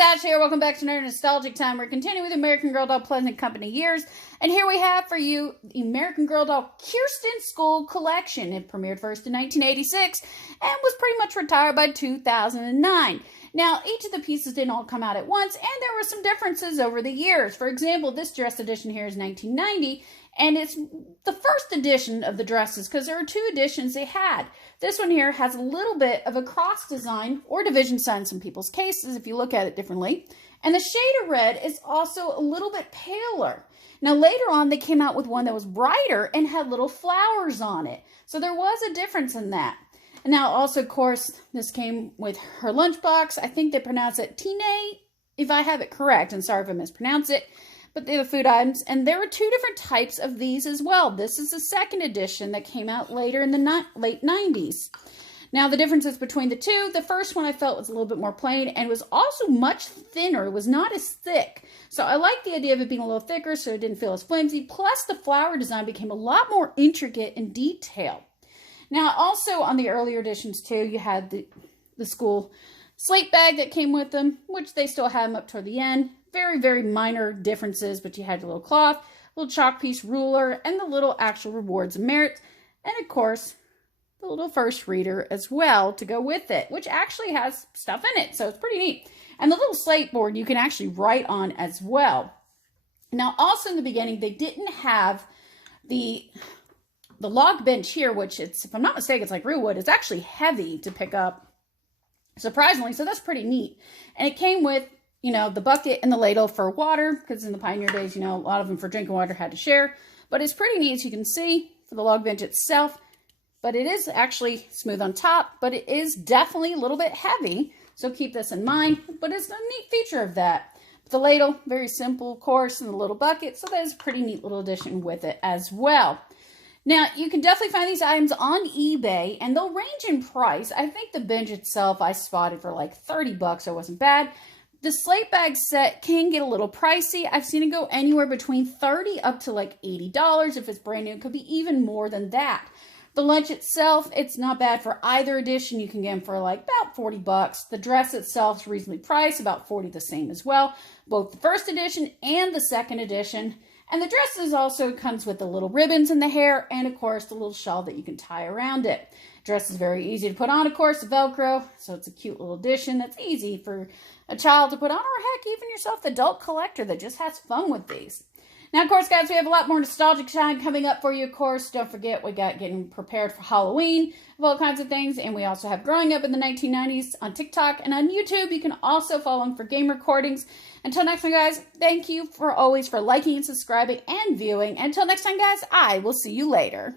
Ash here. Welcome back to Nerd Nostalgic Time. We're continuing with American Girl doll Pleasant Company years. And here we have for you the American Girl doll Kirsten School Collection. It premiered first in 1986 and was pretty much retired by 2009. Now, each of the pieces didn't all come out at once, and there were some differences over the years. For example, this dress edition here is 1990, and it's the first edition of the dresses because there are two editions they had. This one here has a little bit of a cross design or division sign in some people's cases if you look at it differently. And the shade of red is also a little bit paler. Now later on they came out with one that was brighter and had little flowers on it. So there was a difference in that. And now also, of course, this came with her lunchbox. I think they pronounce it Tine, if I have it correct. And sorry if I mispronounce it. But they're the food items. And there are two different types of these as well. This is the second edition that came out later in the late 90s. Now, the differences between the two, the first one I felt was a little bit more plain and was also much thinner. It was not as thick. So I like the idea of it being a little thicker so it didn't feel as flimsy. Plus, the flower design became a lot more intricate and detailed. Now, also on the earlier editions too, you had the school slate bag that came with them, which they still have them up toward the end. Very, very minor differences, but you had your little cloth, little chalk piece ruler, and the little actual rewards and merits. And of course, the little first reader as well to go with it, which actually has stuff in it. So it's pretty neat. And the little slate board you can actually write on as well. Now, also in the beginning, they didn't have the log bench here, which it's, if I'm not mistaken, it's like real wood. It's actually heavy to pick up, surprisingly. So that's pretty neat. And it came with, you know, the bucket and the ladle for water, because in the pioneer days, you know, a lot of them for drinking water had to share. But it's pretty neat, as you can see, for the log bench itself. But it is actually smooth on top, but it is definitely a little bit heavy. So keep this in mind. But it's a neat feature of that. But the ladle, very simple, of course, and the little bucket. So that is a pretty neat little addition with it as well. Now, you can definitely find these items on eBay, and they'll range in price. I think the bench itself I spotted for like 30 bucks, so it wasn't bad. The slate bag set can get a little pricey. I've seen it go anywhere between $30 up to like $80. If it's brand new, it could be even more than that. The lunch itself, it's not bad for either edition. You can get them for like about 40 bucks. The dress itself is reasonably priced, about 40 the same as well. Both the first edition and the second edition. And the dresses also comes with the little ribbons in the hair and, of course, the little shawl that you can tie around it. Dress is very easy to put on, of course, the Velcro. So it's a cute little addition that's easy for a child to put on, or heck, even yourself, the adult collector that just has fun with these. Now, of course, guys, we have a lot more nostalgic time coming up for you, of course. Don't forget, we got getting prepared for Halloween, of all kinds of things. And we also have Growing Up in the 1990s on TikTok and on YouTube. You can also follow them for game recordings. Until next time, guys, thank you for always for liking and subscribing and viewing. Until next time, guys, I will see you later.